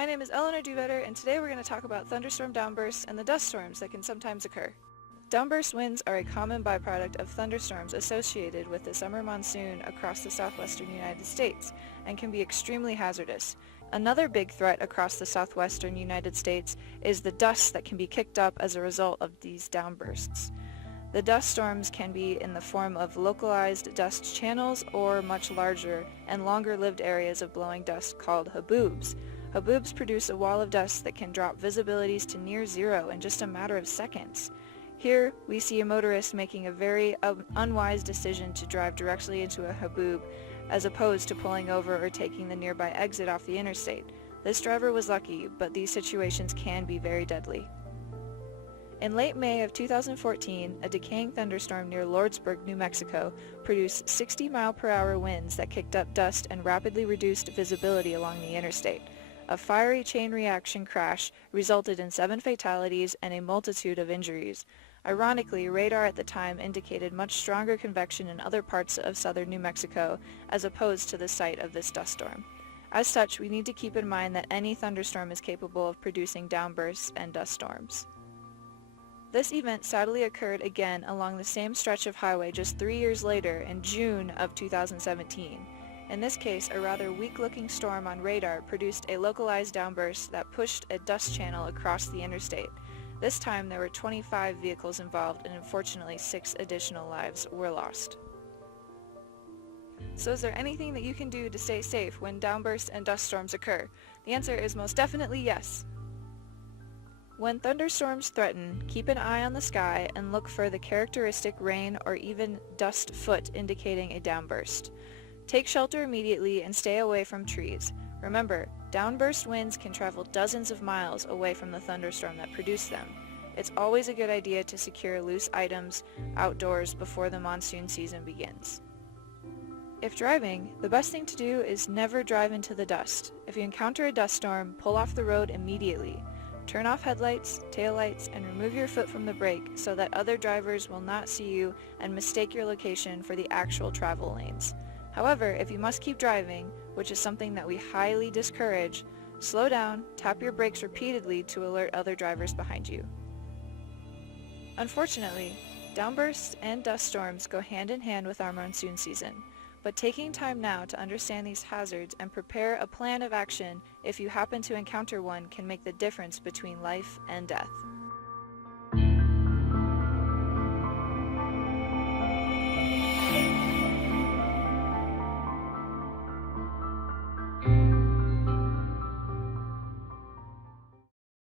My name is Eleanor Duvetter, and today we're going to talk about thunderstorm downbursts and the dust storms that can sometimes occur. Downburst winds are a common byproduct of thunderstorms associated with the summer monsoon across the southwestern United States and can be extremely hazardous. Another big threat across the southwestern United States is the dust that can be kicked up as a result of these downbursts. The dust storms can be in the form of localized dust channels or much larger and longer-lived areas of blowing dust called haboobs. Haboobs produce a wall of dust that can drop visibilities to near zero in just a matter of seconds. Here, we see a motorist making a very unwise decision to drive directly into a haboob as opposed to pulling over or taking the nearby exit off the interstate. This driver was lucky, but these situations can be very deadly. In late May of 2014, a decaying thunderstorm near Lordsburg, New Mexico, produced 60-mile-per-hour winds that kicked up dust and rapidly reduced visibility along the interstate. A fiery chain reaction crash resulted in 7 fatalities and a multitude of injuries. Ironically, radar at the time indicated much stronger convection in other parts of southern New Mexico as opposed to the site of this dust storm. As such, we need to keep in mind that any thunderstorm is capable of producing downbursts and dust storms. This event sadly occurred again along the same stretch of highway just 3 years later in June of 2017. In this case, a rather weak-looking storm on radar produced a localized downburst that pushed a dust channel across the interstate. This time there were 25 vehicles involved and unfortunately 6 additional lives were lost. So is there anything that you can do to stay safe when downbursts and dust storms occur? The answer is most definitely yes. When thunderstorms threaten, keep an eye on the sky and look for the characteristic rain or even dust foot indicating a downburst. Take shelter immediately and stay away from trees. Remember, downburst winds can travel dozens of miles away from the thunderstorm that produced them. It's always a good idea to secure loose items outdoors before the monsoon season begins. If driving, the best thing to do is never drive into the dust. If you encounter a dust storm, pull off the road immediately. Turn off headlights, taillights, and remove your foot from the brake so that other drivers will not see you and mistake your location for the actual travel lanes. However, if you must keep driving, which is something that we highly discourage, slow down, tap your brakes repeatedly to alert other drivers behind you. Unfortunately, downbursts and dust storms go hand in hand with our monsoon season, but taking time now to understand these hazards and prepare a plan of action if you happen to encounter one can make the difference between life and death.